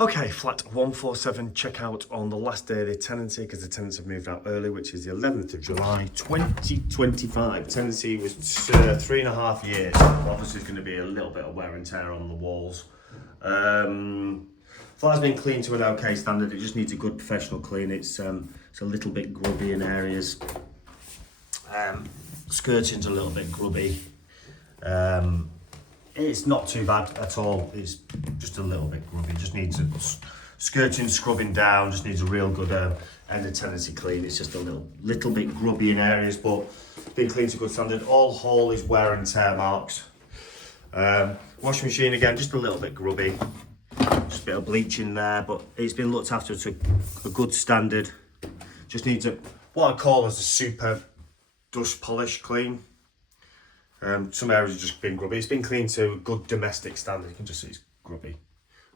Okay, flat 147 checkout on the last day of the tenancy because the tenants have moved out early, which is the 11th of July 2025. Tenancy was 3.5 years. Obviously, there's going to be a little bit of wear and tear on the walls. Flat's been cleaned to an okay standard. It just needs a good professional clean. It's a little bit grubby in areas. Skirting's a little bit grubby. It's not too bad at all. It's just a little bit grubby. Just needs a skirting scrubbing down. Just needs a real good end of tenancy clean. It's just a little bit grubby in areas, but been cleaned to good standard. All hall is wear and tear marks. Washing machine again, just a little bit grubby. Just a bit of bleach in there, but it's been looked after to a good standard. Just needs what I call as a super dust polish clean. Some areas have just been grubby. It's been cleaned to a good domestic standard. You can just see it's grubby.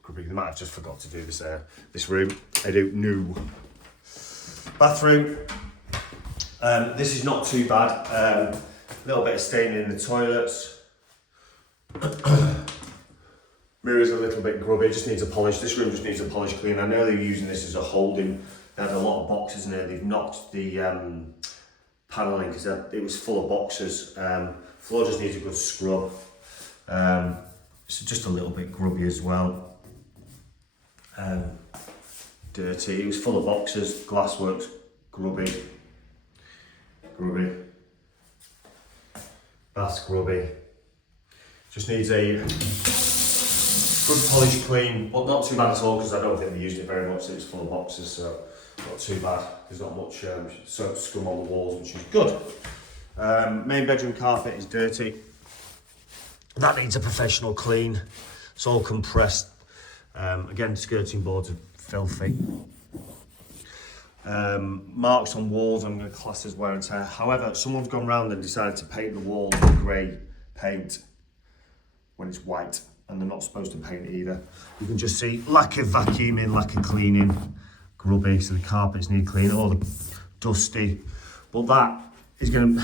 They might have just forgot to do this room. I do new bathroom. This is not too bad. A little bit of staining in the toilets. Mirror's a little bit grubby. Just needs a polish. This room just needs a polish clean. I know they're using this as a holding. They had a lot of boxes in there. They've knocked the paneling because it was full of boxes. Floor just needs a good scrub. It's just a little bit grubby as well. Dirty. It was full of boxes. Glassworks, grubby. Bath's grubby. Just needs a good polish clean, but not too bad at all because I don't think they used it very much. It was full of boxes, so not too bad. There's not much scum on the walls, which is good. Main bedroom carpet is dirty. That needs a professional clean. It's all compressed. Again, skirting boards are filthy. Marks on walls I'm going to class as wear and tear. However, someone's gone round and decided to paint the wall with grey paint when it's white, and they're not supposed to paint either. You can just see lack of vacuuming, lack of cleaning, grubby, so the carpets need cleaning, all the dusty. But that is going to,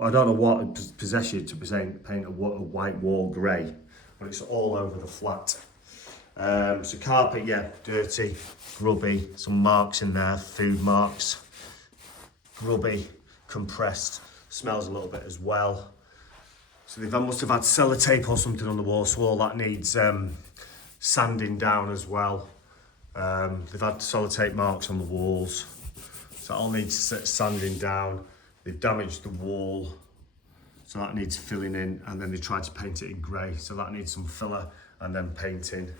I don't know what possess you to paint a white wall grey, but it's all over the flat. So carpet, yeah, dirty, grubby, some marks in there, food marks, grubby, compressed, smells a little bit as well. So they must have had sellotape or something on the wall, so all that needs sanding down as well. They've had sellotape marks on the walls, so that all needs sanding down. They've damaged the wall, so that needs filling in, and then they tried to paint it in grey, so that needs some filler and then painting.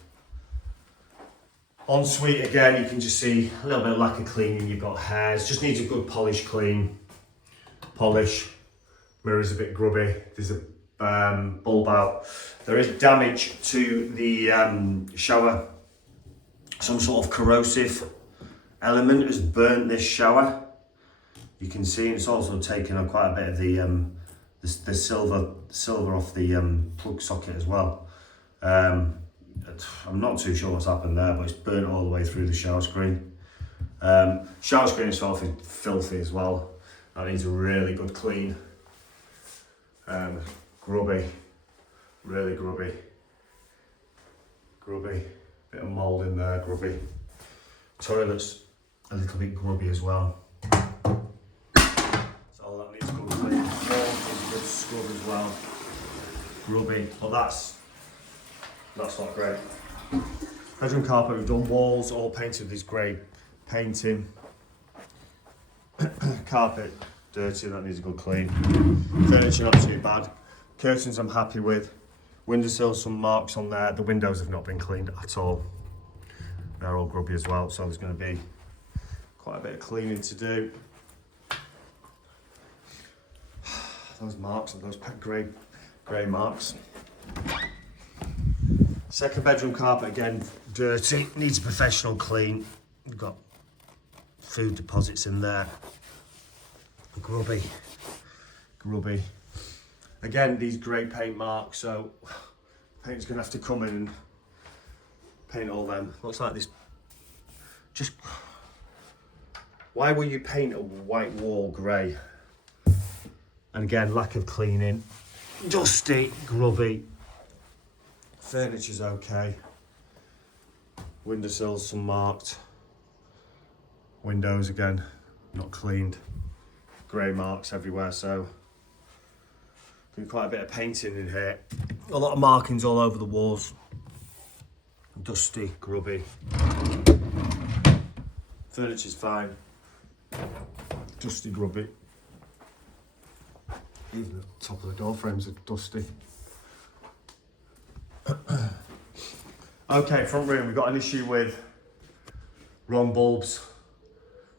Ensuite again, you can just see a little bit of lack of cleaning. You've got hairs, just needs a good polish clean. Polish. Mirror's a bit grubby. There's a bulb out. There is damage to the shower. Some sort of corrosive element has burnt this shower. You can see it's also taken up quite a bit of the silver off the plug socket as well. I'm not too sure what's happened there, but it's burnt all the way through the shower screen. Shower screen itself is filthy as well. That needs a really good clean. Grubby, really grubby. Bit of mould in there, grubby. Toilets, a little bit grubby as well. So that needs good clean. Floor needs a good scrub as well. Grubby, but that's not great. Bedroom carpet, we've done walls, all painted with this grey painting. Carpet, dirty, that needs a good clean. Furniture, not too bad. Curtains I'm happy with. Windowsills, some marks on there. The windows have not been cleaned at all. They're all grubby as well, so there's going to be quite a bit of cleaning to do. Those marks, those grey marks. Second bedroom carpet, again, dirty, needs a professional clean. We've got food deposits in there. Grubby. Again, these grey paint marks, so paint's gonna have to come in and paint all them. Looks like this, just, why will you paint a white wall grey? And again, lack of cleaning, dusty, grubby. Furniture's okay. Windowsills, some marked. Windows again, not cleaned. Grey marks everywhere, so there's quite a bit of painting in here. A lot of markings all over the walls. Dusty, grubby. Furniture's fine. Dusty, grubby. Even the top of the door frames are dusty. Okay, front room, we've got an issue with wrong bulbs.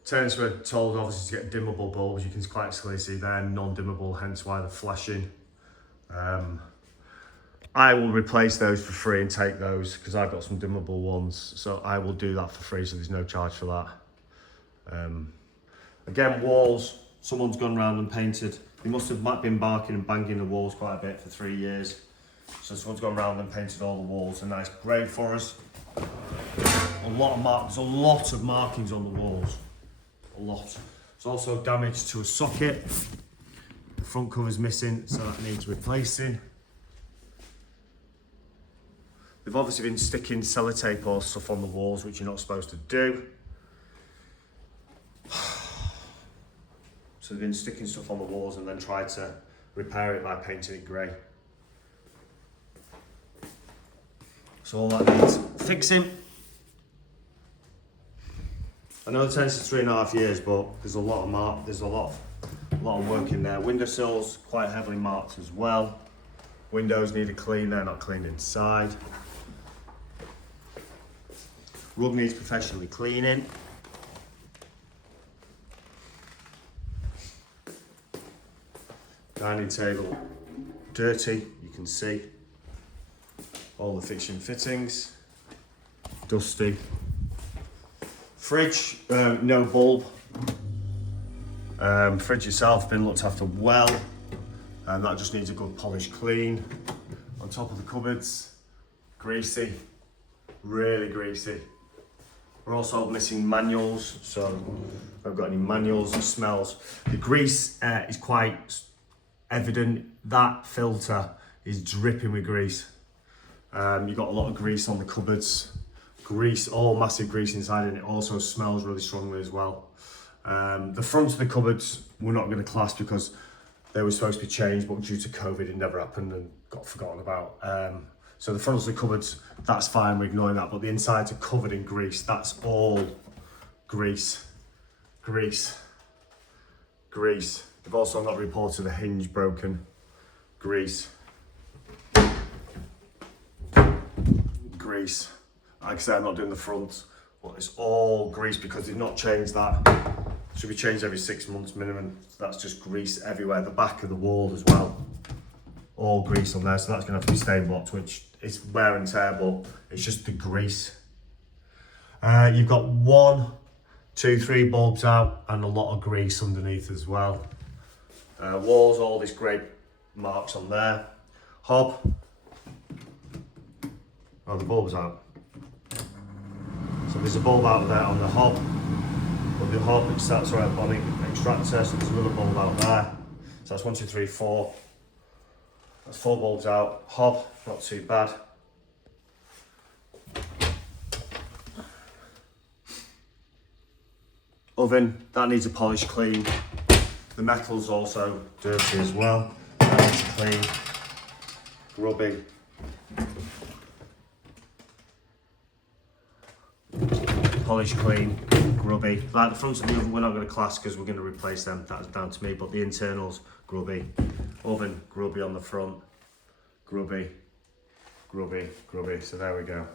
Tenants were told obviously to get dimmable bulbs. You can quite clearly see they're non-dimmable, hence why they're flashing. I will replace those for free and take those because I've got some dimmable ones. So I will do that for free, so there's no charge for that. Again, walls, someone's gone around and painted. They must have been barking and banging the walls quite a bit for 3 years. So someone's gone around and painted all the walls a nice grey for us. There's a lot of markings on the walls. A lot. There's also damage to a socket. The front cover's missing, so that needs replacing. They've obviously been sticking sellotape or stuff on the walls, which you're not supposed to do. So they've been sticking stuff on the walls and then tried to repair it by painting it grey. So all that needs fixing. I know the tenancy is 3.5 years, but there's a lot of work in there. Windowsills quite heavily marked as well. Windows need a clean, they're not cleaned inside. Rug needs professionally cleaning. Dining table dirty, you can see. All the fixture and fittings, dusty. Fridge, no bulb. Fridge itself been looked after well, and that just needs a good polish clean. On top of the cupboards, greasy, really greasy. We're also missing manuals, so if I've got any manuals, it smells. The grease is quite evident. That filter is dripping with grease. You've got a lot of grease on the cupboards. Grease, all massive grease inside, and it also smells really strongly as well. The front of the cupboards we're not going to class because they were supposed to be changed, but due to COVID it never happened and got forgotten about. So the fronts of the cupboards, that's fine, we're ignoring that, but the insides are covered in grease. That's all grease, grease, grease. They've also not reported a hinge broken. Grease, grease. Like I said, I'm not doing the front, but it's all grease because they've not changed that. It should be changed every 6 months minimum. That's just grease everywhere. The back of the wall as well, all grease on there. So that's going to have to be stain blocked, which is wear and tear, but it's just the grease. You've got 1, 2, 3 bulbs out and a lot of grease underneath as well. Walls, all these great marks on there. Hob. Oh, the bulb's out. So there's a bulb out there on the hob. But the hob, it starts right on the extractor, so there's another bulb out there. So that's 1, 2, 3, 4. That's 4 bulbs out. Hob, not too bad. Oven, that needs a polish clean. The metal's also dirty as well. That needs clean. Grubby. Polish clean, grubby. Like the fronts of the oven, we're not going to class because we're going to replace them. That's down to me. But the internals, grubby. Oven, grubby on the front. Grubby, grubby, grubby. So there we go.